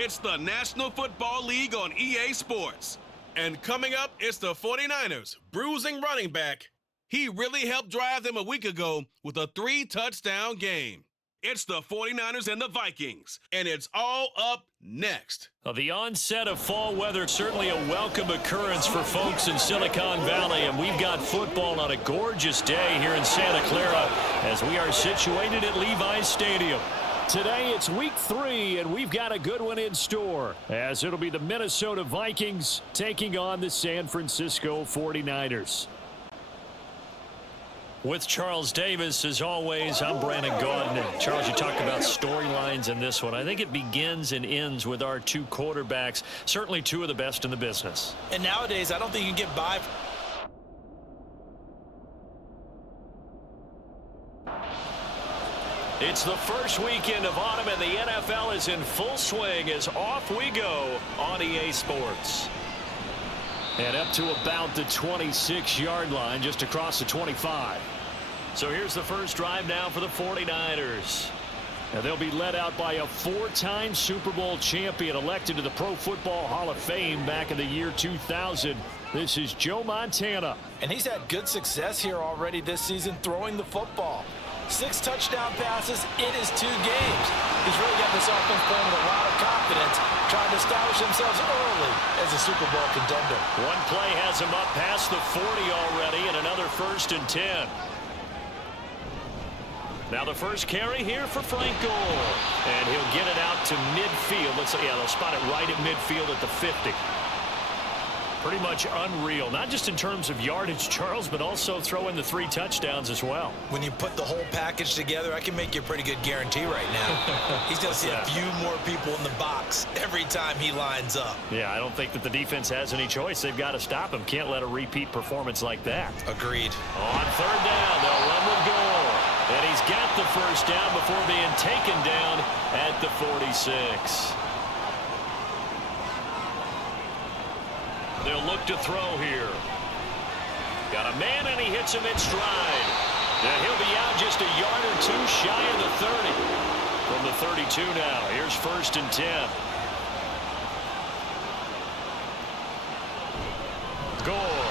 It's the National Football League on EA Sports. And coming up, it's the 49ers, bruising running back. He really helped drive them a week ago with a 3-touchdown game. It's the 49ers and the Vikings, and it's all up next. The onset of fall weather, certainly a welcome occurrence for folks in Silicon Valley, and we've got football on a gorgeous day here in Santa Clara as we are situated at Levi's Stadium. Today it's week 3, and we've got a good one in store, as it'll be the Minnesota Vikings taking on the San Francisco 49ers. With Charles Davis, as always, I'm Brandon Gaudin. And Charles, you talked about storylines in this one. I think it begins and ends with our two quarterbacks, certainly two of the best in the business. And nowadays, I don't think you can get by. It's the first weekend of autumn, and the NFL is in full swing as off we go on EA Sports. And up to about the 26-yard line, just across the 25. So here's the first drive now for the 49ers. Now they'll be led out by a 4-time Super Bowl champion elected to the Pro Football Hall of Fame back in the year 2000. This is Joe Montana. And he's had good success here already this season throwing the football. 6 touchdown passes in his 2 games. He's really got this offense playing with a lot of confidence, trying to establish themselves early as a Super Bowl contender. One play has him up past the 40 already, and another 1st and 10. Now the first carry here for Frank Gore. And he'll get it out to midfield. They'll spot it right at midfield at the 50. Pretty much unreal, not just in terms of yardage, Charles, but also throw in the 3 touchdowns as well. When you put the whole package together, I can make you a pretty good guarantee right now. He's going to see a few more people in the box every time he lines up. Yeah, I don't think that the defense has any choice. They've got to stop him. Can't let a repeat performance like that. Agreed. On 3rd down, they'll run with Gore. And he's got the 1st down before being taken down at the 46. They'll look to throw here. Got a man, and he hits him in stride. And he'll be out just a yard or 2 shy of the 30. From the 32 now, here's 1st and 10. Gore.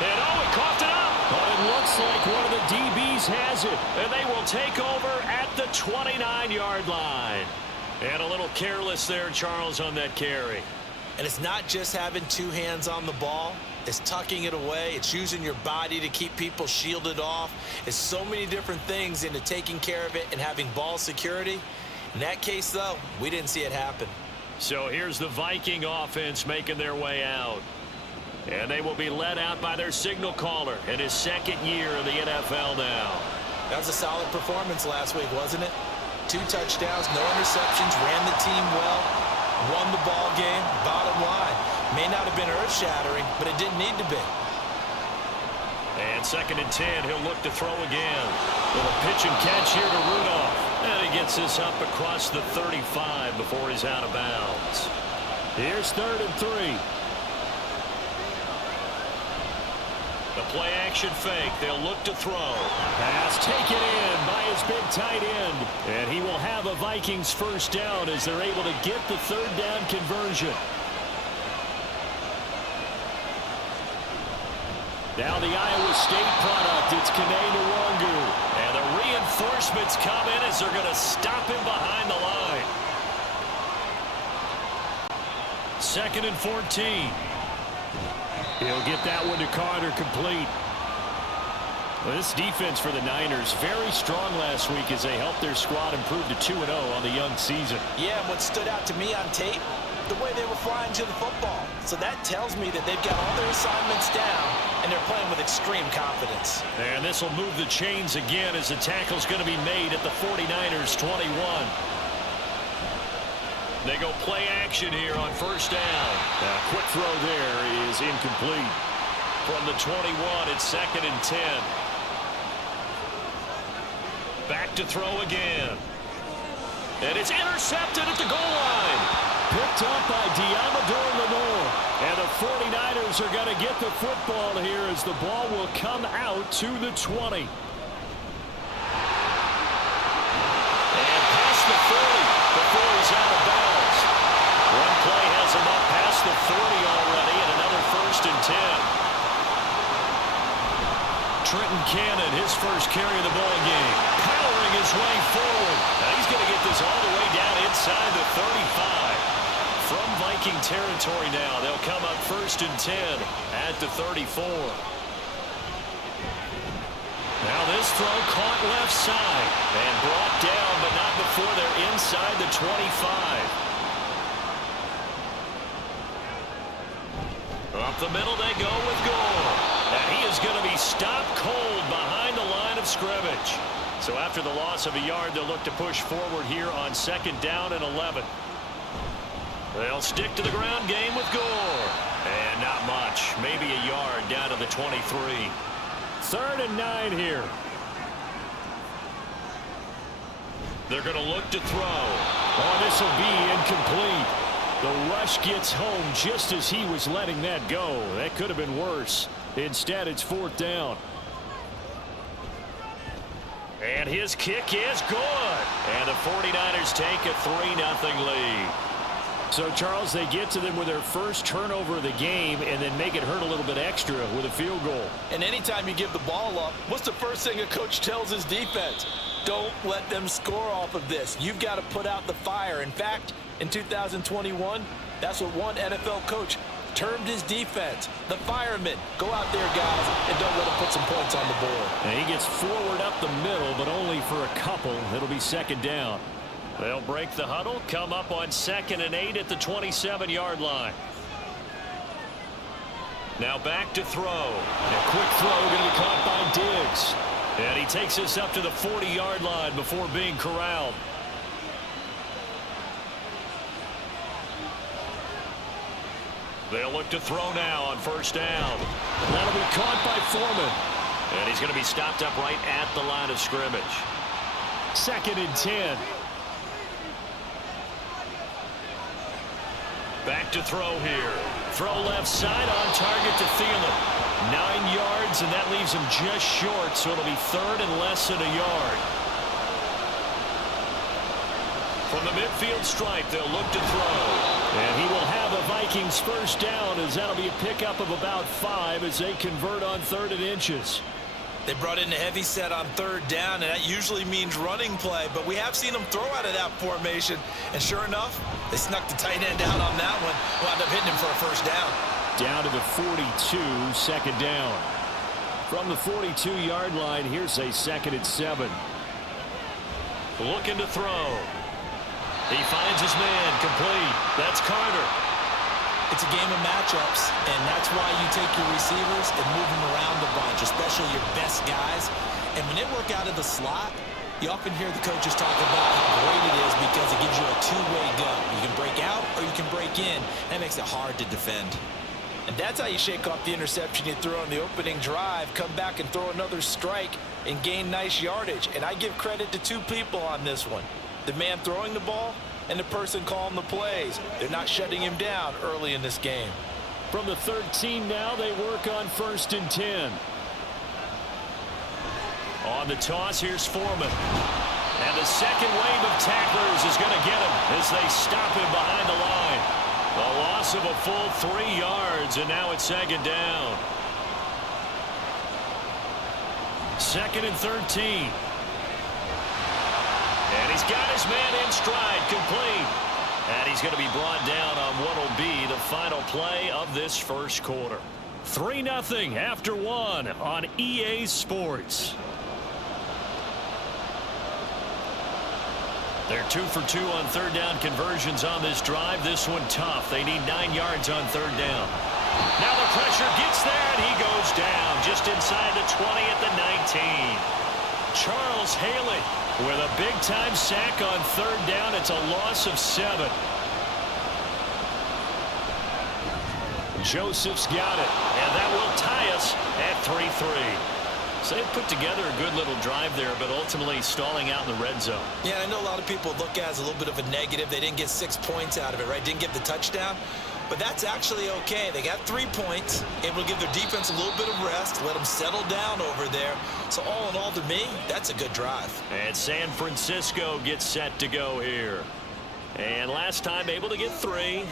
And he coughed it up. But it looks like one of the DBs has it. And they will take over at the 29-yard line. And a little careless there, Charles, on that carry. And it's not just having 2 hands on the ball. It's tucking it away. It's using your body to keep people shielded off. It's so many different things into taking care of it and having ball security. In that case, though, we didn't see it happen. So here's the Viking offense making their way out. And they will be led out by their signal caller in his 2nd year in the NFL now. That was a solid performance last week, wasn't it? 2 touchdowns, no interceptions, ran the team well. Won the ball game, bottom line. May not have been earth-shattering, but it didn't need to be. And 2nd and 10, he'll look to throw again. With a pitch and catch here to Rudolph. And he gets this up across the 35 before he's out of bounds. Here's 3rd and 3. The play-action fake. They'll look to throw. Pass taken in by his big tight end. And he will have a Vikings 1st down as they're able to get the 3rd down conversion. Now the Iowa State product. It's Kene Nwangu. And the reinforcements come in as they're going to stop him behind the line. 2nd and 14. He'll get that one to Carter complete. Well, this defense for the Niners, very strong last week as they helped their squad improve to 2-0 on the young season. Yeah, what stood out to me on tape, the way they were flying to the football. So that tells me that they've got all their assignments down, and they're playing with extreme confidence. And this will move the chains again as the tackle's going to be made at the 49ers 21. They go play action here on 1st down. A quick throw there is incomplete. From the 21, it's 2nd and 10. Back to throw again. And it's intercepted at the goal line. Picked up by Diamador Lenore. And the 49ers are going to get the football here as the ball will come out to the 20. And past the 40 before he's out of bounds. Buchanan, his first carry of the ball game. Powering his way forward. Now he's going to get this all the way down inside the 35. From Viking territory now, they'll come up 1st and 10 at the 34. Now this throw caught left side and brought down, but not before they're inside the 25. Up the middle they go with Gore. And he is going to be stopped cold behind the line of scrimmage. So after the loss of a yard, they'll look to push forward here on 2nd down and 11. They'll stick to the ground game with Gore. And not much. Maybe a yard down to the 23. 3rd and 9 here. They're going to look to throw. Oh, this will be incomplete. The rush gets home just as he was letting that go. That could have been worse. Instead, it's 4th down. And his kick is good. And the 49ers take a 3-0 lead. So, Charles, they get to them with their first turnover of the game and then make it hurt a little bit extra with a field goal. And anytime you give the ball up, what's the first thing a coach tells his defense? Don't let them score off of this. You've got to put out the fire. In fact, in 2021, that's what one NFL coach termed his defense. The firemen. Go out there, guys, and don't let them put some points on the board. And he gets forward up the middle, but only for a couple. It'll be 2nd down. They'll break the huddle, come up on 2nd and 8 at the 27-yard line. Now back to throw. A quick throw going to be caught by Diggs. And he takes us up to the 40-yard line before being corralled. They'll look to throw now on 1st down. That'll be caught by Foreman. And he's going to be stopped up right at the line of scrimmage. 2nd and 10. Back to throw here. Throw left side on target to Thielen. 9 yards, and that leaves him just short, so it'll be 3rd and less than a yard. From the midfield stripe, they'll look to throw. And he will have a Vikings 1st down, as that'll be a pickup of about 5 as they convert on 3rd and inches. They brought in a heavy set on 3rd down, and that usually means running play, but we have seen them throw out of that formation, and sure enough, they snuck the tight end out on that one, wound up hitting him for a 1st down. Down to the 42, 2nd down. From the 42-yard line, here's a 2nd and 7. Looking to throw. He finds his man, complete. That's Carter. It's a game of matchups, and that's why you take your receivers and move them around a bunch, especially your best guys. And when they work out of the slot, you often hear the coaches talk about how great it is because it gives you a two-way go. You can break out or you can break in. That makes it hard to defend. And that's how you shake off the interception you threw on the opening drive, come back and throw another strike and gain nice yardage. And I give credit to 2 people on this one. The man throwing the ball and the person calling the plays. They're not shutting him down early in this game. From the 13 now, they work on 1st and 10. On the toss, here's Foreman. And the second wave of tacklers is going to get him as they stop him behind the line. A loss of a full 3 yards, and now it's 2nd down. 2nd and 13. And he's got his man in stride, complete. And he's going to be brought down on what will be the final play of this 1st quarter. 3-0 after 1 on EA Sports. They're 2 for 2 on 3rd down conversions on this drive. This one tough. They need 9 yards on 3rd down. Now the pressure gets there, and he goes down just inside the 20 at the 19. Charles Haley with a big-time sack on 3rd down. It's a loss of 7. Joseph's got it, and that will tie us at 3-3. So they put together a good little drive there, but ultimately stalling out in the red zone. Yeah, I know a lot of people look at it as a little bit of a negative. They didn't get 6 points out of it, right? Didn't get the touchdown. But that's actually okay. They got 3 points, able to give their defense a little bit of rest, let them settle down over there. So all in all, to me, that's a good drive. And San Francisco gets set to go here. And last time able to get 3.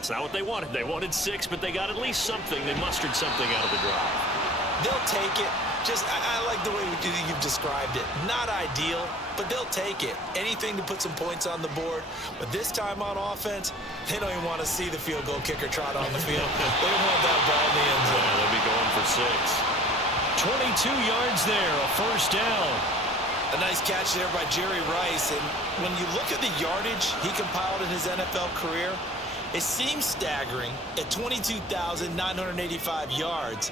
It's not what they wanted. They wanted 6, but they got at least something. They mustered something out of the drive. They'll take it. I like the way you've described it. Not ideal, but they'll take it. Anything to put some points on the board. But this time on offense, they don't even want to see the field goal kicker trot on the field. They want that ball in the end zone. Yeah, they'll be going for 6. 22 yards there, a first down. A nice catch there by Jerry Rice. And when you look at the yardage he compiled in his NFL career, it seems staggering at 22,985 yards.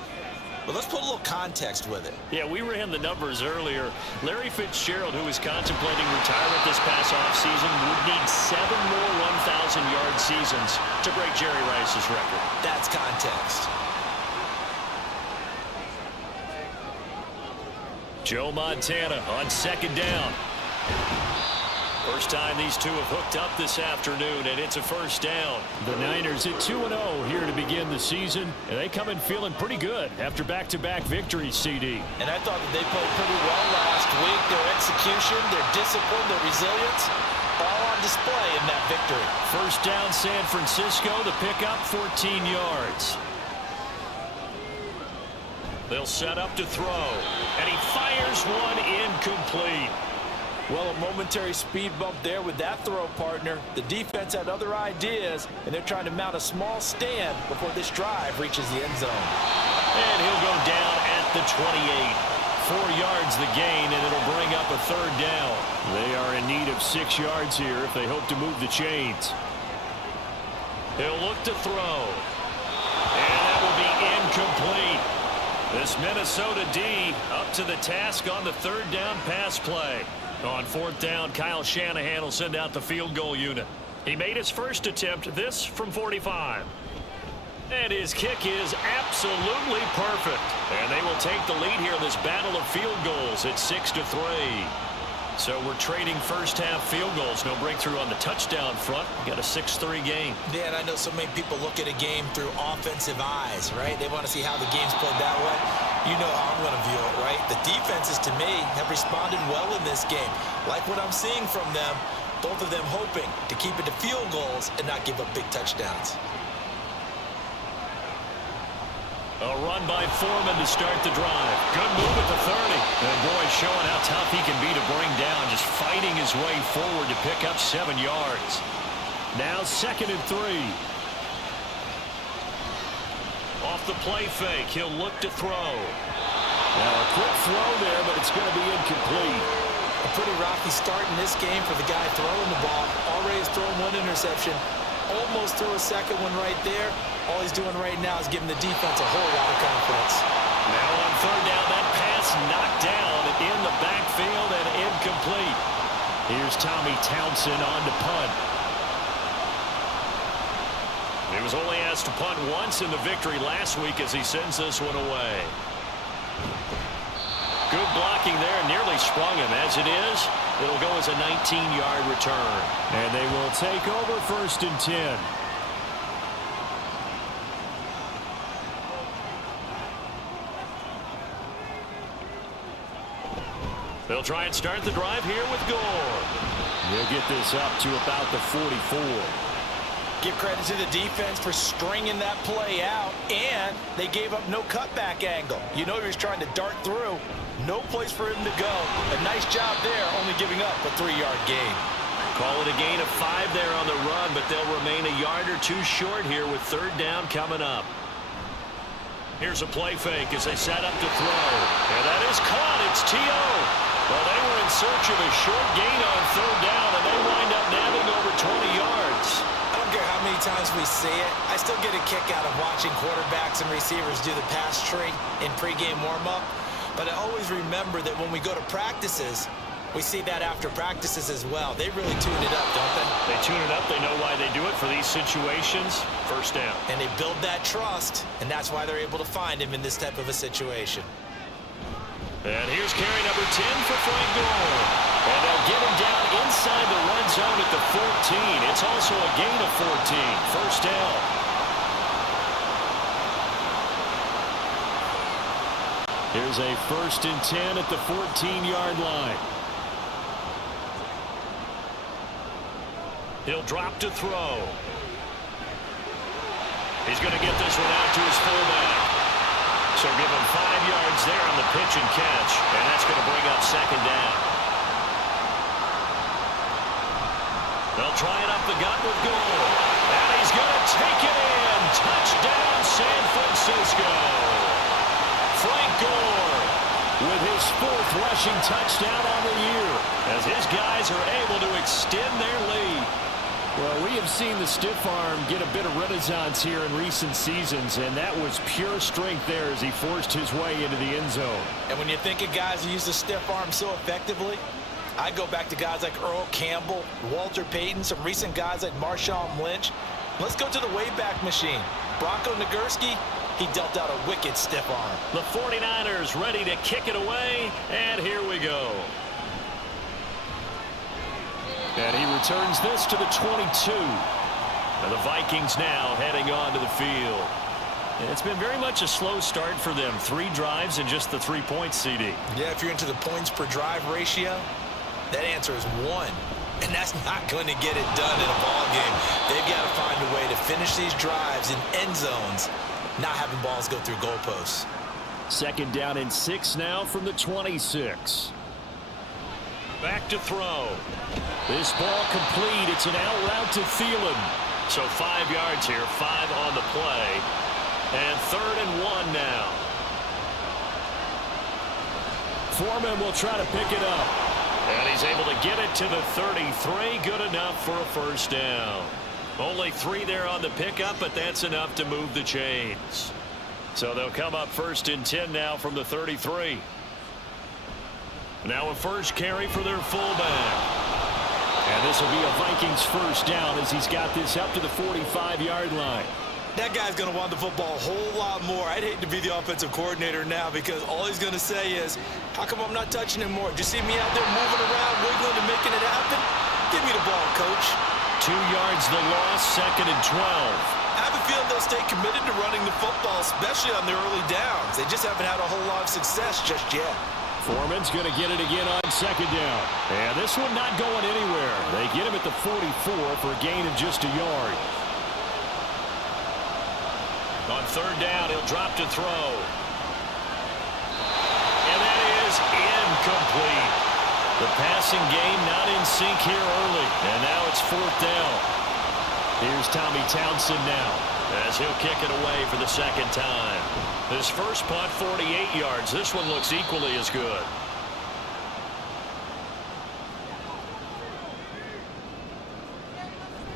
But let's put a little context with it. Yeah, we ran the numbers earlier. Larry Fitzgerald, who is contemplating retirement this past offseason, would need 7 more 1,000-yard seasons to break Jerry Rice's record. That's context. Joe Montana on second down. First time these two have hooked up this afternoon, and it's a first down. The Niners at 2-0 here to begin the season, and they come in feeling pretty good after back-to-back victories, CD. And I thought that they played pretty well last week. Their execution, their discipline, their resilience, all on display in that victory. First down, San Francisco. The pickup, 14 yards. They'll set up to throw, and he fires one incomplete. Well, a momentary speed bump there with that throw, partner. The defense had other ideas, and they're trying to mount a small stand before this drive reaches the end zone. And he'll go down at the 28. 4 yards the gain, and it'll bring up a third down. They are in need of 6 yards here if they hope to move the chains. He'll look to throw. And that will be incomplete. This Minnesota D up to the task on the third down pass play. On fourth down, Kyle Shanahan will send out the field goal unit. He made his first attempt, this from 45. And his kick is absolutely perfect. And they will take the lead here in this battle of field goals at 6-3. So we're trading first half field goals. No breakthrough on the touchdown front. We got a 6-3 game. Yeah, and I know so many people look at a game through offensive eyes, right? They want to see how the game's played that way. You know how I'm going to view it, right? The defenses, to me, have responded well in this game. Like what I'm seeing from them, both of them hoping to keep it to field goals and not give up big touchdowns. A run by Foreman to start the drive. Good move at the 30. And boy, showing how tough he can be to bring down, just fighting his way forward to pick up 7 yards. Now 2nd and 3. Off the play fake, he'll look to throw. Now a quick throw there, but it's going to be incomplete. A pretty rocky start in this game for the guy throwing the ball. Already has thrown 1 interception. Almost threw a second one right there. All he's doing right now is giving the defense a whole lot of confidence. Now on third down, that pass knocked down in the backfield and incomplete. Here's Tommy Townsend on to punt. He was only asked to punt once in the victory last week as he sends this one away. Good blocking there, nearly sprung him. As it is, it'll go as a 19-yard return. And they will take over 1st and 10. They'll try and start the drive here with Gore. They'll get this up to about the 44. Give credit to the defense for stringing that play out, and they gave up no cutback angle. You know he was trying to dart through. No place for him to go. A nice job there, only giving up a 3-yard gain. Call it a gain of 5 there on the run, but they'll remain a yard or 2 short here with third down coming up. Here's a play fake as they set up to throw. And that is caught. It's T.O. Well, they were in search of a short gain on third down, and they wind up nabbing over 20 yards. I don't care how many times we see it. I still get a kick out of watching quarterbacks and receivers do the pass tree in pregame warm-up. But I always remember that when we go to practices, we see that after practices as well. They really tune it up, don't they? They tune it up. They know why they do it for these situations. First down. And they build that trust, and that's why they're able to find him in this type of a situation. And here's carry number 10 for Frank Gore. And they'll get him down inside the red zone at the 14. It's also a gain of 14. First down. Here's a 1st and 10 at the 14-yard line. He'll drop to throw. He's going to get this one out to his fullback. So give him 5 yards there on the pitch and catch, and that's going to bring up second down. They'll try it up the gut with Gore. And he's going to take it in. Touchdown, San Francisco. Frank Gore with his 4th rushing touchdown on the year as his guys are able to extend their lead. Well, we have seen the stiff arm get a bit of renaissance here in recent seasons, and that was pure strength there as he forced his way into the end zone. And when you think of guys who use the stiff arm so effectively, I go back to guys like Earl Campbell, Walter Payton, some recent guys like Marshawn Lynch. Let's go to the Wayback Machine. Bronco Nagurski, he dealt out a wicked stiff arm. The 49ers ready to kick it away, and here we go. And he returns this to the 22. And the Vikings now heading onto the field. And it's been very much a slow start for them. 3 drives and just the 3 points, CD. Yeah, if you're into the points per drive ratio, that answer is 1. And that's not going to get it done in a ball game. They've got to find a way to finish these drives in end zones, not having balls go through goalposts. Second down and 6 now from the 26. Back to throw. This ball complete. It's an out route to Thielen. So 5 yards here, 5 on the play. And 3rd and 1 now. Foreman will try to pick it up. And he's able to get it to the 33. Good enough for a first down. Only 3 there on the pickup, but that's enough to move the chains. So they'll come up 1st and 10 now from the 33. Now a first carry for their fullback. And this will be a Vikings first down as he's got this up to the 45-yard line. That guy's going to want the football a whole lot more. I'd hate to be the offensive coordinator now because all he's going to say is, how come I'm not touching him more? Do you see me out there moving around, wiggling and making it happen? Give me the ball, coach. 2 yards the loss, 2nd and 12. I have a feeling they'll stay committed to running the football, especially on their early downs. They just haven't had a whole lot of success just yet. Foreman's going to get it again on 2nd down. And this one not going anywhere. They get him at the 44 for a gain of just a yard. On 3rd down, he'll drop to throw. And that is incomplete. The passing game not in sync here early. And now it's 4th down. Here's Tommy Townsend now, as he'll kick it away for the 2nd time. His first punt, 48 yards. This one looks equally as good.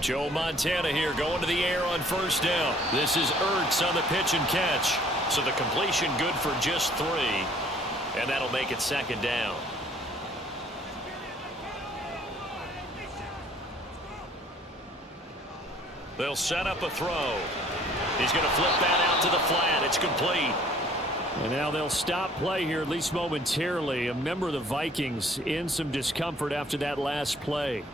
Joe Montana here going to the air on 1st down. This is Ertz on the pitch and catch. So the completion good for just 3. And that'll make it 2nd down. They'll set up a throw. He's going to flip that out to the flat. It's complete. And now they'll stop play here, at least momentarily. A member of the Vikings in some discomfort after that last play.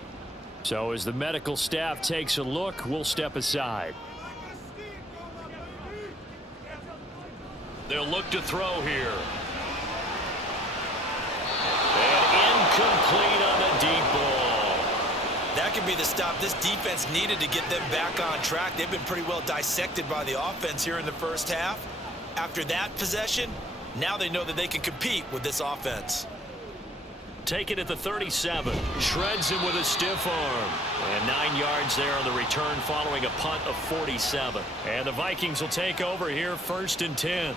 So as the medical staff takes a look, we'll step aside. They'll look to throw here. And incomplete on the deep ball. That could be the stop this defense needed to get them back on track. They've been pretty well dissected by the offense here in the first half. After that possession, now they know that they can compete with this offense. Take it at the 37. Shreds him with a stiff arm. And 9 yards there on the return following a punt of 47. And the Vikings will take over here 1st and 10.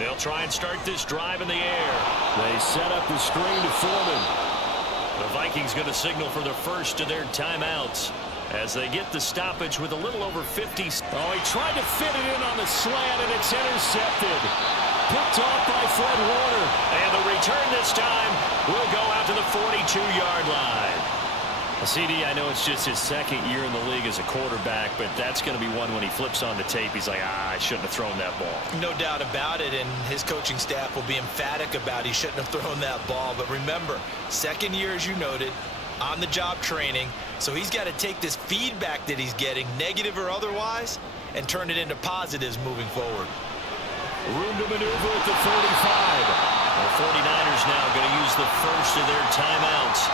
They'll try and start this drive in the air. They set up the screen to Foreman. The Vikings going to signal for the first of their timeouts as they get the stoppage with a little over 50. Oh, he tried to fit it in on the slant, and it's intercepted. Picked off by Fred Warner. And the return this time will go out to the 42-yard line. Well, CD, I know it's just his 2nd year in the league as a quarterback, but that's going to be one when he flips on the tape. He's like, I shouldn't have thrown that ball. No doubt about it, and his coaching staff will be emphatic about he shouldn't have thrown that ball. But remember, 2nd year, as you noted, on-the-job training. So he's got to take this feedback that he's getting, negative or otherwise, and turn it into positives moving forward. Room to maneuver at the 45. The 49ers now going to use the first of their timeouts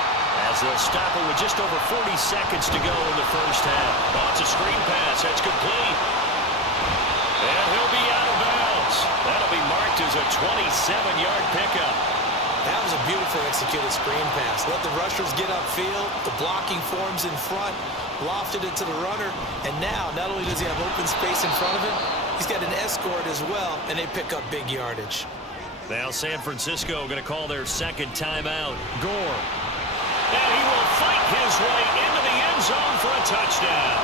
as they'll stop it with just over 40 seconds to go in the first half. Oh, it's a screen pass. That's complete. And he'll be out of bounds. That'll be marked as a 27-yard pickup. That was a beautiful executed screen pass. Let the rushers get upfield. The blocking forms in front. Lofted it to the runner. And now, not only does he have open space in front of him, he's got an escort as well, and they pick up big yardage. Now San Francisco going to call their second timeout. Gore. And he will fight his way into the end zone for a touchdown.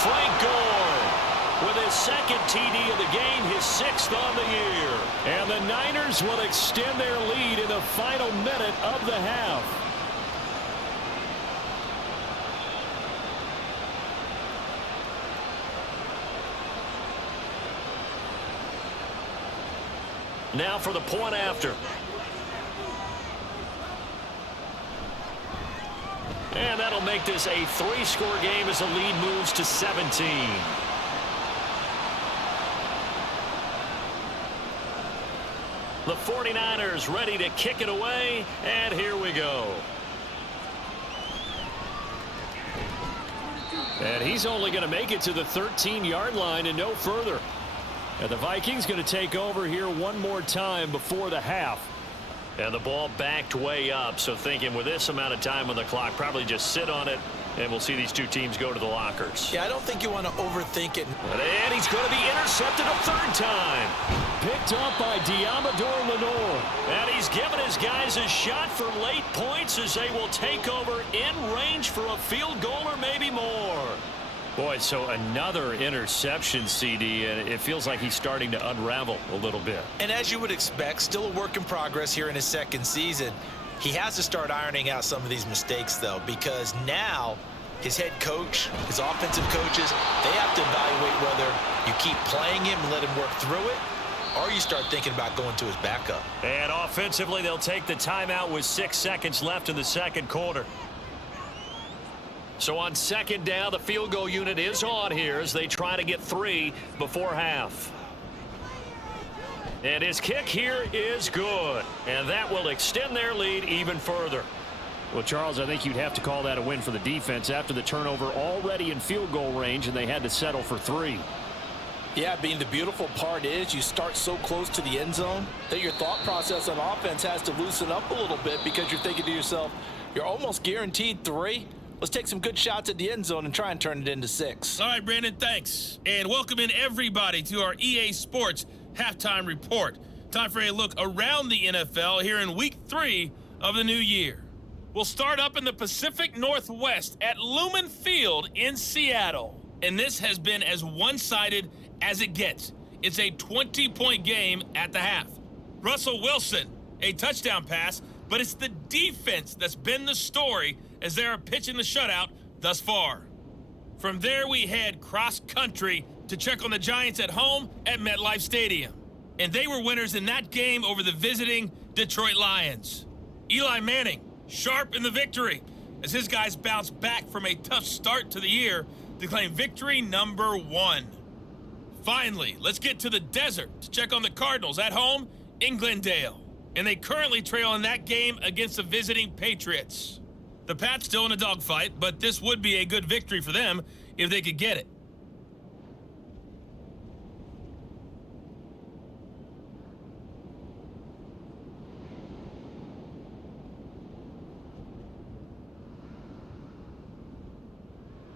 Frank Gore with his second TD of the game, his 6th on the year. And the Niners will extend their lead in the final minute of the half. Now for the point after. And that'll make this a 3-score game as the lead moves to 17. The 49ers ready to kick it away, and here we go. And he's only going to make it to the 13-yard line and no further. And the Vikings going to take over here one more time before the half. And the ball backed way up, so thinking with this amount of time on the clock, probably just sit on it, and we'll see these two teams go to the lockers. Yeah, I don't think you want to overthink it. And he's going to be intercepted a 3rd time. Picked up by Diamador Lenore. And he's given his guys a shot for late points as they will take over in range for a field goal or maybe more. Boy, so another interception, CD, and it feels like he's starting to unravel a little bit. And as you would expect, still a work in progress here in his 2nd season. He has to start ironing out some of these mistakes, though, because now his head coach, his offensive coaches, they have to evaluate whether you keep playing him and let him work through it, or you start thinking about going to his backup. And offensively, they'll take the timeout with 6 seconds left in the 2nd quarter. So on 2nd down, the field goal unit is on here as they try to get 3 before half. And his kick here is good. And that will extend their lead even further. Well, Charles, I think you'd have to call that a win for the defense after the turnover already in field goal range, and they had to settle for 3. Yeah, Bean, the beautiful part is you start so close to the end zone that your thought process on offense has to loosen up a little bit because you're thinking to yourself, you're almost guaranteed 3. Let's take some good shots at the end zone and try and turn it into 6. All right, Brandon, thanks. And welcome in everybody to our EA Sports Halftime Report. Time for a look around the NFL here in Week 3 of the new year. We'll start up in the Pacific Northwest at Lumen Field in Seattle. And this has been as one-sided as it gets. It's a 20-point game at the half. Russell Wilson, a touchdown pass, but it's the defense that's been the story as they are pitching the shutout thus far. From there, we head cross-country to check on the Giants at home at MetLife Stadium. And they were winners in that game over the visiting Detroit Lions. Eli Manning, sharp in the victory, as his guys bounce back from a tough start to the year to claim victory number 1. Finally, let's get to the desert to check on the Cardinals at home in Glendale. And they currently trail in that game against the visiting Patriots. The Pats still in a dogfight, but this would be a good victory for them if they could get it.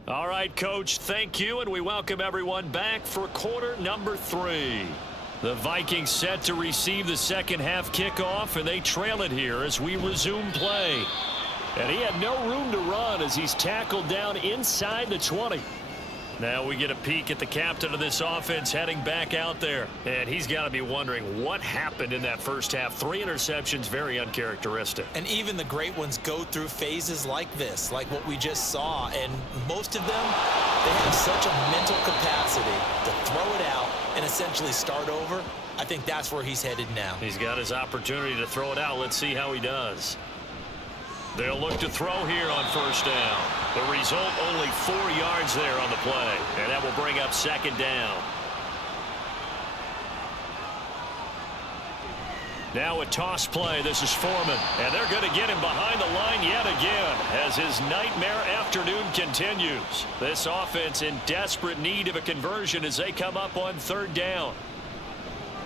All right, Coach, thank you, and we welcome everyone back for quarter number 3. The Vikings set to receive the second half kickoff, and they trail it here as we resume play. And he had no room to run as he's tackled down inside the 20. Now we get a peek at the captain of this offense heading back out there. And he's got to be wondering what happened in that first half. 3 interceptions, very uncharacteristic. And even the great ones go through phases like this, like what we just saw. And most of them, they have such a mental capacity to throw it out and essentially start over. I think that's where he's headed now. He's got his opportunity to throw it out. Let's see how he does. They'll look to throw here on first down. The result, only 4 yards there on the play. And that will bring up second down. Now a toss play. This is Foreman. And they're going to get him behind the line yet again as his nightmare afternoon continues. This offense in desperate need of a conversion as they come up on third down.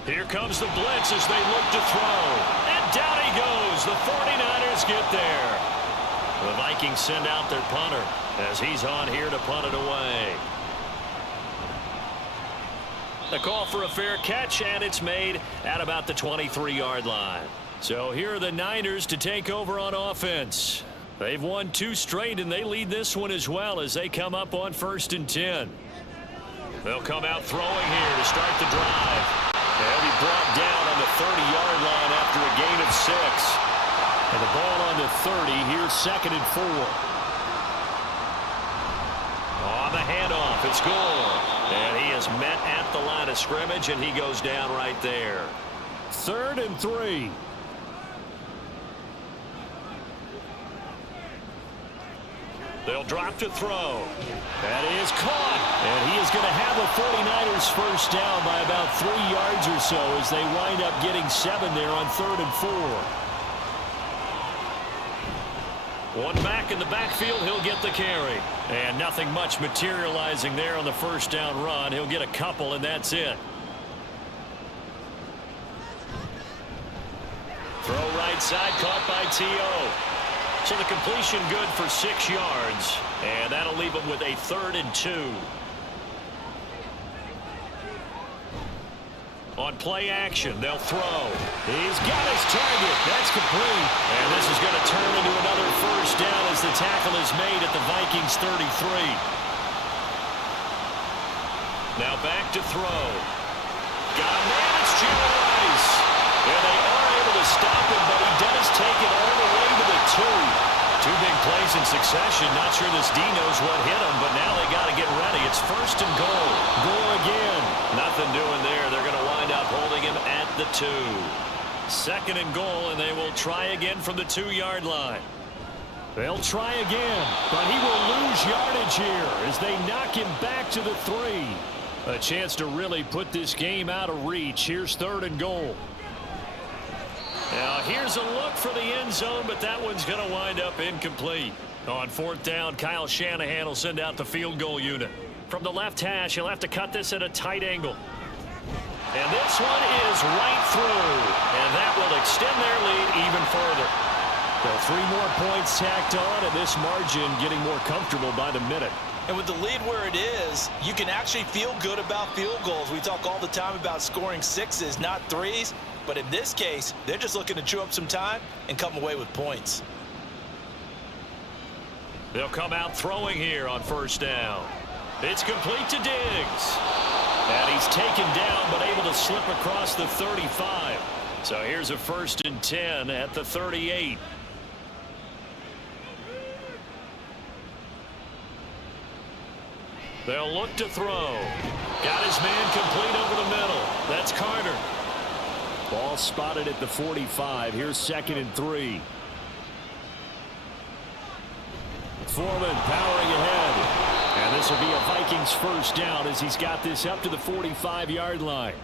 Here comes the blitz as they look to throw. And down he goes. The 49ers get there. The Vikings send out their punter as he's on here to punt it away. The call for a fair catch, and it's made at about the 23-yard line. So here are the Niners to take over on offense. They've won 2 straight, and they lead this one as well as they come up on 1st and 10. They'll come out throwing here to start the drive. They'll be brought down on the 30-yard line after a gain of 6. And the ball on the 30. Here's 2nd and 4. On the handoff, it's Gore. And he is met at the line of scrimmage, and he goes down right there. 3rd and 3. They'll drop to throw. That is caught. And he is going to have a 49ers first down by about 3 yards or so as they wind up getting 7 there on 3rd and 4. One back in the backfield, he'll get the carry. And nothing much materializing there on the first down run. He'll get a couple, and that's it. Throw right side, caught by T.O. So the completion good for 6 yards. And that'll leave him with a 3rd and 2. On play action, they'll throw. He's got his target. That's complete. And this is going to turn into another first down as the tackle is made at the Vikings 33. Now back to throw. Got a man. It's Jerry Rice. And they are able to stop him, but he does take it all the way to the 2. 2 big plays in succession. Not sure this D knows what hit him, but now they got to get ready. It's 1st and goal. Goal again. Nothing doing there. They're going to wind up holding him at the 2. 2nd and goal, and they will try again from the 2-yard line. They'll try again, but he will lose yardage here as they knock him back to the 3. A chance to really put this game out of reach. Here's 3rd and goal. Now here's a look for the end zone, but that one's going to wind up incomplete. On 4th down, Kyle Shanahan will send out the field goal unit. From the left hash, he'll have to cut this at a tight angle. And this one is right through. And that will extend their lead even further. So 3 more points tacked on, and this margin getting more comfortable by the minute. And with the lead where it is, you can actually feel good about field goals. We talk all the time about scoring 6s, not 3s. But in this case, they're just looking to chew up some time and come away with points. They'll come out throwing here on 1st down. It's complete to Diggs. And he's taken down but able to slip across the 35. So here's a 1st and 10 at the 38. They'll look to throw. Got his man complete over the middle. That's Carter. Ball spotted at the 45. Here's 2nd and 3. Foreman powering ahead. And this will be a Vikings first down as he's got this up to the 45-yard line.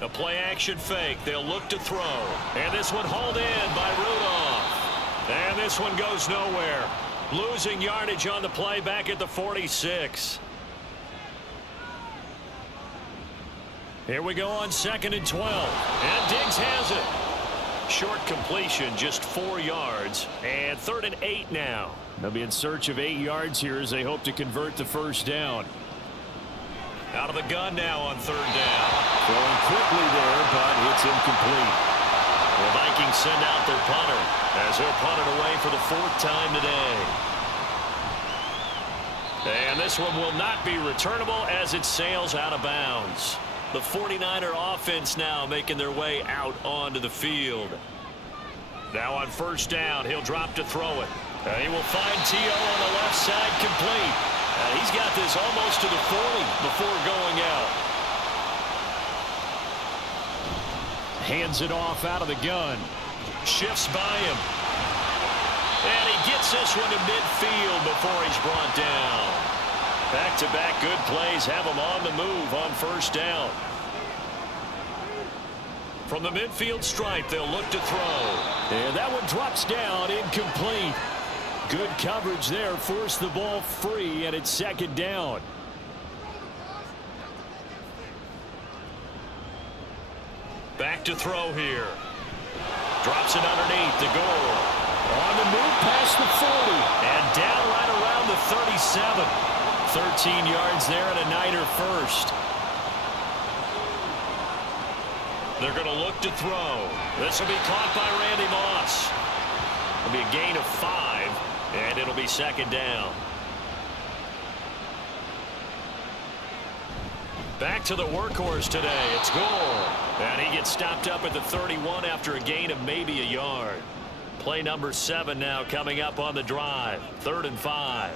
A play action fake. They'll look to throw. And this one hauled in by Rudolph. And this one goes nowhere. Losing yardage on the play back at the 46. Here we go on 2nd and 12. And Diggs has it. Short completion, just 4 yards. And 3rd and 8 now. They'll be in search of 8 yards here as they hope to convert the first down. Out of the gun now on 3rd down. Going quickly there, but it's incomplete. The Vikings send out their punter as they're punted away for the 4th time today. And this one will not be returnable as it sails out of bounds. The 49er offense now making their way out onto the field. Now on 1st down, he'll drop to throw it. He will find T.O. on the left side complete. He's got this almost to the 40 before going out. Hands it off out of the gun. Shifts by him. And he gets this one to midfield before he's brought down. Back-to-back good plays have them on the move on first down. From the midfield stripe, they'll look to throw. And that one drops down, incomplete. Good coverage there, forced the ball free, and it's second down. Back to throw here. Drops it underneath the goal. On the move past the 40. And down right around the 37. 13 yards there and a Niner first. They're going to look to throw. This will be caught by Randy Moss. It'll be a gain of 5, and it'll be second down. Back to the workhorse today. It's Gore. And he gets stopped up at the 31 after a gain of maybe a yard. Play number 7 now coming up on the drive. 3rd and 5.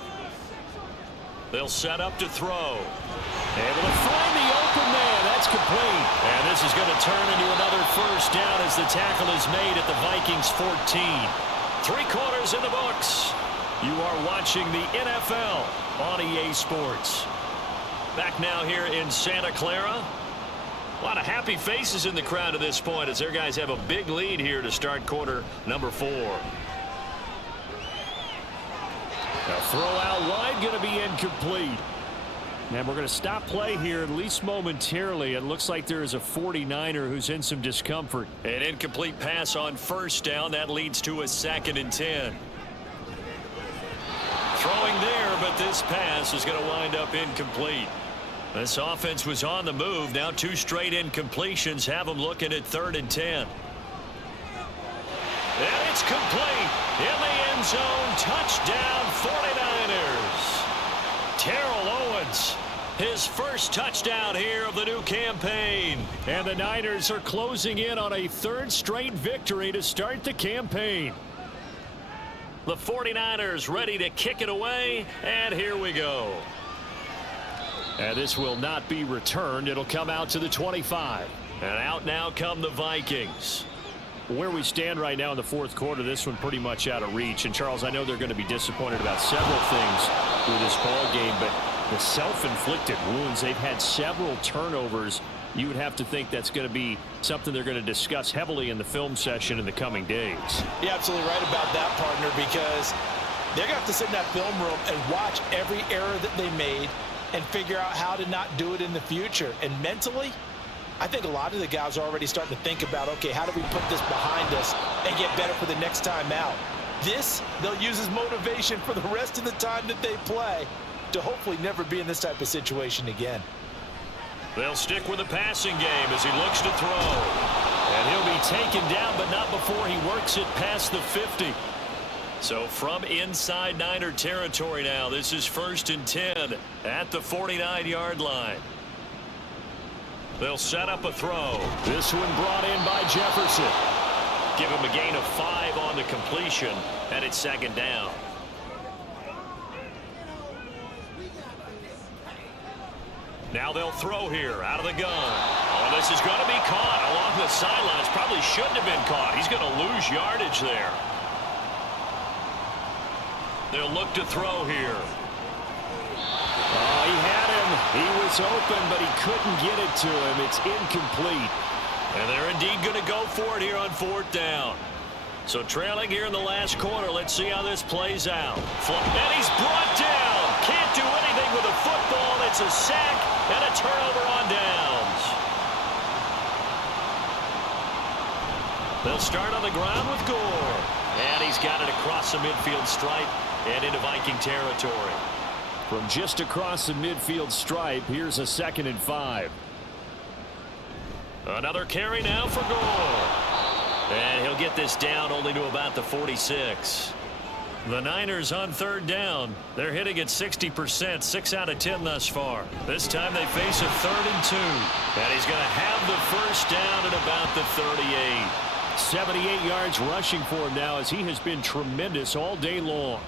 They'll set up to throw. Able to find the open man. That's complete. And this is going to turn into another first down as the tackle is made at the Vikings 14. 3 quarters in the books. You are watching the NFL on EA Sports. Back now here in Santa Clara. A lot of happy faces in the crowd at this point as their guys have a big lead here to start quarter number 4. A throw out wide going to be incomplete. And we're going to stop play here at least momentarily. It looks like there is a 49er who's in some discomfort. An incomplete pass on first down. That leads to a 2nd and 10. Throwing there, but this pass is going to wind up incomplete. This offense was on the move. Now 2 straight incompletions have them looking at 3rd and 10. And it's complete in the end zone. Touchdown 49ers. Terrell Owens, his first touchdown here of the new campaign. And the Niners are closing in on a 3rd straight victory to start the campaign. The 49ers ready to kick it away, and here we go. And this will not be returned. It'll come out to the 25. And out now come the Vikings. Where we stand right now in the 4th quarter, this one pretty much out of reach. And, Charles, I know they're going to be disappointed about several things with this ball game, but the self-inflicted wounds, they've had several turnovers. You would have to think that's going to be something they're going to discuss heavily in the film session in the coming days. You're absolutely right about that, partner, because they're going to have to sit in that film room and watch every error that they made and figure out how to not do it in the future. And mentally, I think a lot of the guys are already starting to think about, okay, how do we put this behind us and get better for the next time out? This, they'll use as motivation for the rest of the time that they play to hopefully never be in this type of situation again. They'll stick with the passing game as he looks to throw. And he'll be taken down, but not before he works it past the 50. So from inside Niner territory now, this is 1st and 10 at the 49-yard line. They'll set up a throw. This one brought in by Jefferson. Give him a gain of 5 on the completion, and it's 2nd down. Now they'll throw here out of the gun. Oh, this is going to be caught along the sidelines. Probably shouldn't have been caught. He's going to lose yardage there. They'll look to throw here. Oh, he had him. He was open, but he couldn't get it to him. It's incomplete. And they're indeed going to go for it here on 4th down. So trailing here in the last quarter. Let's see how this plays out. And he's brought down. Can't do anything with a football. It's a sack and a turnover on downs. They'll start on the ground with Gore. And he's got it across the midfield stripe and into Viking territory. From just across the midfield stripe, here's a 2nd and 5. Another carry now for Gore. And he'll get this down only to about the 46. The Niners on 3rd down. They're hitting at 60%, 6 out of 10 thus far. This time they face a 3rd and 2. And he's going to have the first down at about the 38. 78 yards rushing for him now as he has been tremendous all day long.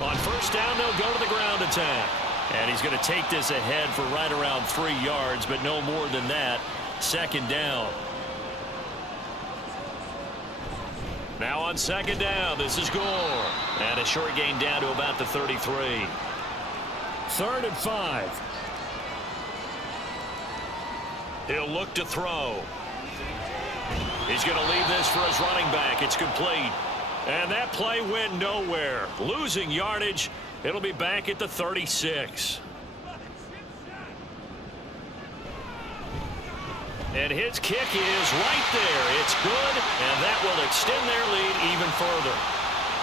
On 1st down, they'll go to the ground attack. And he's going to take this ahead for right around 3 yards, but no more than that. 2nd down. Now on second down, this is Gore. And a short gain down to about the 33. 3rd and 5. He'll look to throw. He's going to leave this for his running back. It's complete. And that play went nowhere. Losing yardage. It'll be back at the 36. And his kick is right there. It's good, and that will extend their lead even further.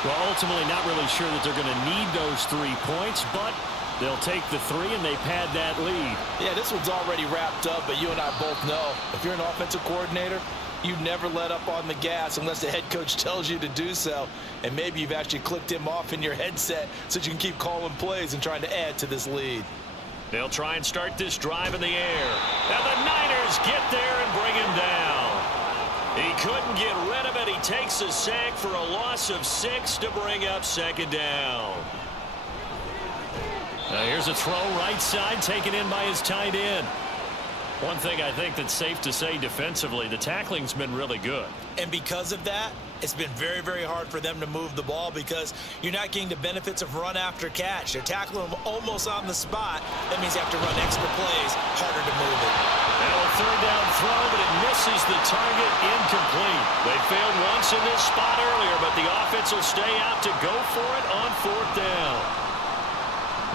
Well, ultimately not really sure that they're going to need those 3 points, but they'll take the 3 and they pad that lead. Yeah, this one's already wrapped up, but you and I both know if you're an offensive coordinator, you never let up on the gas unless the head coach tells you to do so. And maybe you've actually clicked him off in your headset so you can keep calling plays and trying to add to this lead. They'll try and start this drive in the air. And the Niners get there and bring him down. He couldn't get rid of it. He takes a sack for a loss of 6 to bring up second down. Now here's a throw right side taken in by his tight end. One thing I think that's safe to say defensively, the tackling's been really good. And because of that, it's been very, very hard for them to move the ball because you're not getting the benefits of run after catch. They're tackling them almost on the spot. That means you have to run extra plays, harder to move it. Now a 3rd down throw, but it misses the target, incomplete. They failed once in this spot earlier, but the offense will stay out to go for it on 4th down.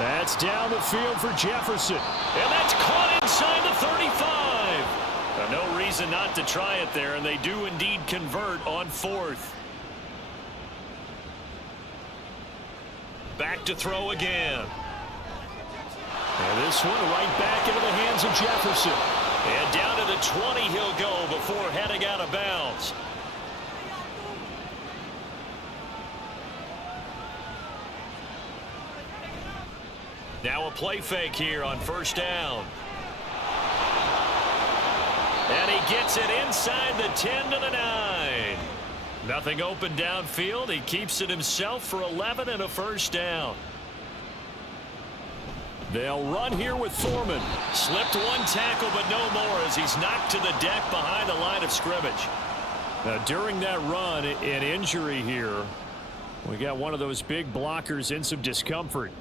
That's down the field for Jefferson. And that's caught inside the 35. No reason not to try it there, and they do indeed convert on 4th. Back to throw again. And this one right back into the hands of Jefferson. And down to the 20 he'll go before heading out of bounds. Now a play fake here on 1st down. And he gets it inside the 10 to the 9. Nothing open downfield. He keeps it himself for 11 and a 1st down. They'll run here with Foreman. Slipped one tackle, but no more as he's knocked to the deck behind the line of scrimmage. Now, during that run, an injury here. We got one of those big blockers in some discomfort.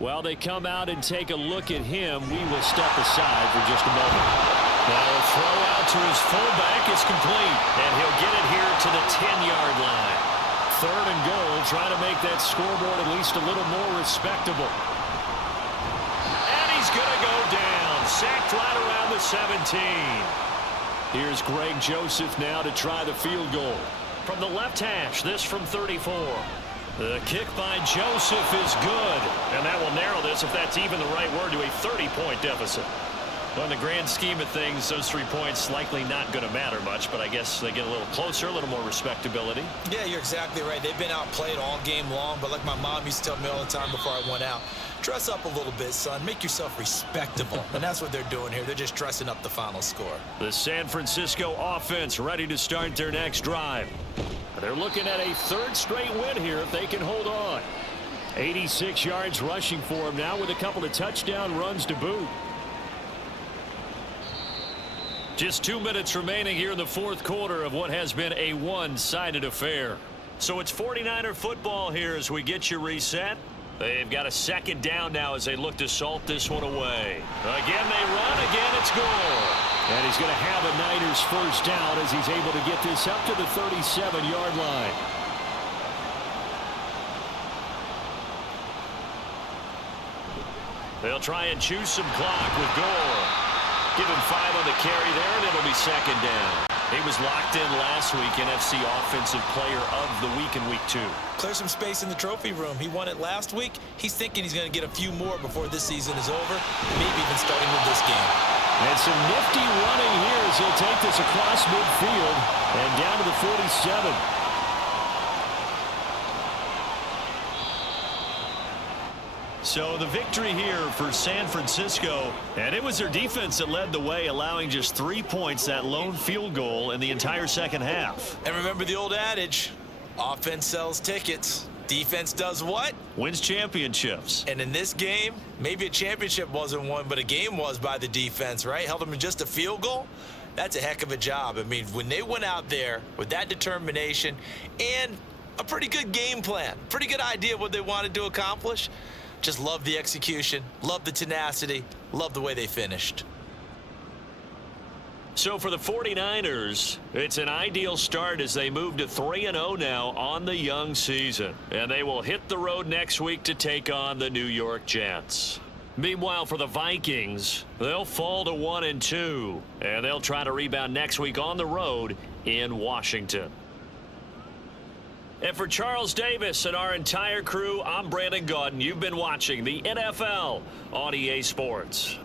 While they come out and take a look at him, we will step aside for just a moment. Now a throw out to his fullback is complete, and he'll get it here to the 10-yard line. 3rd and goal, trying to make that scoreboard at least a little more respectable. And he's going to go down, sacked right around the 17. Here's Greg Joseph now to try the field goal. From the left hash, this from 34. The kick by Joseph is good, and that will narrow this, if that's even the right word, to a 30-point deficit. Well, in the grand scheme of things, those 3 points likely not going to matter much, but I guess they get a little closer, a little more respectability. Yeah, you're exactly right. They've been outplayed all game long, but like my mom used to tell me all the time before I went out, dress up a little bit, son. Make yourself respectable. And that's what they're doing here. They're just dressing up the final score. The San Francisco offense ready to start their next drive. They're looking at a 3rd straight win here if they can hold on. 86 yards rushing for him now with a couple of touchdown runs to boot. Just 2 minutes remaining here in the 4th quarter of what has been a one-sided affair. So it's 49er football here as we get you reset. They've got a 2nd down now as they look to salt this one away. Again they run, again it's Gore. And he's going to have a Niners 1st down as he's able to get this up to the 37-yard line. They'll try and choose some clock with Gore. Give him 5 on the carry there, and it'll be 2nd down. He was locked in last week, NFC Offensive Player of the Week in Week 2. Clear some space in the trophy room. He won it last week. He's thinking he's going to get a few more before this season is over, maybe even starting with this game. And some nifty running here as he'll take this across midfield and down to the 47. So the victory here for San Francisco, and it was their defense that led the way, allowing just 3 points, that lone field goal in the entire 2nd half. And remember the old adage, offense sells tickets. Defense does what? Wins championships. And in this game, maybe a championship wasn't won, but a game was by the defense, right? Held them to just a field goal. that's a heck of a job. I mean, when they went out there with that determination and a pretty good game plan, pretty good idea what they wanted to accomplish, just love the execution, love the tenacity, love the way they finished. So for the 49ers, it's an ideal start as they move to 3-0 now on the young season. And they will hit the road next week to take on the New York Jets. Meanwhile, for the Vikings, they'll fall to 1-2. And they'll try to rebound next week on the road in Washington. And for Charles Davis and our entire crew, I'm Brandon Gaudin. You've been watching the NFL on EA Sports.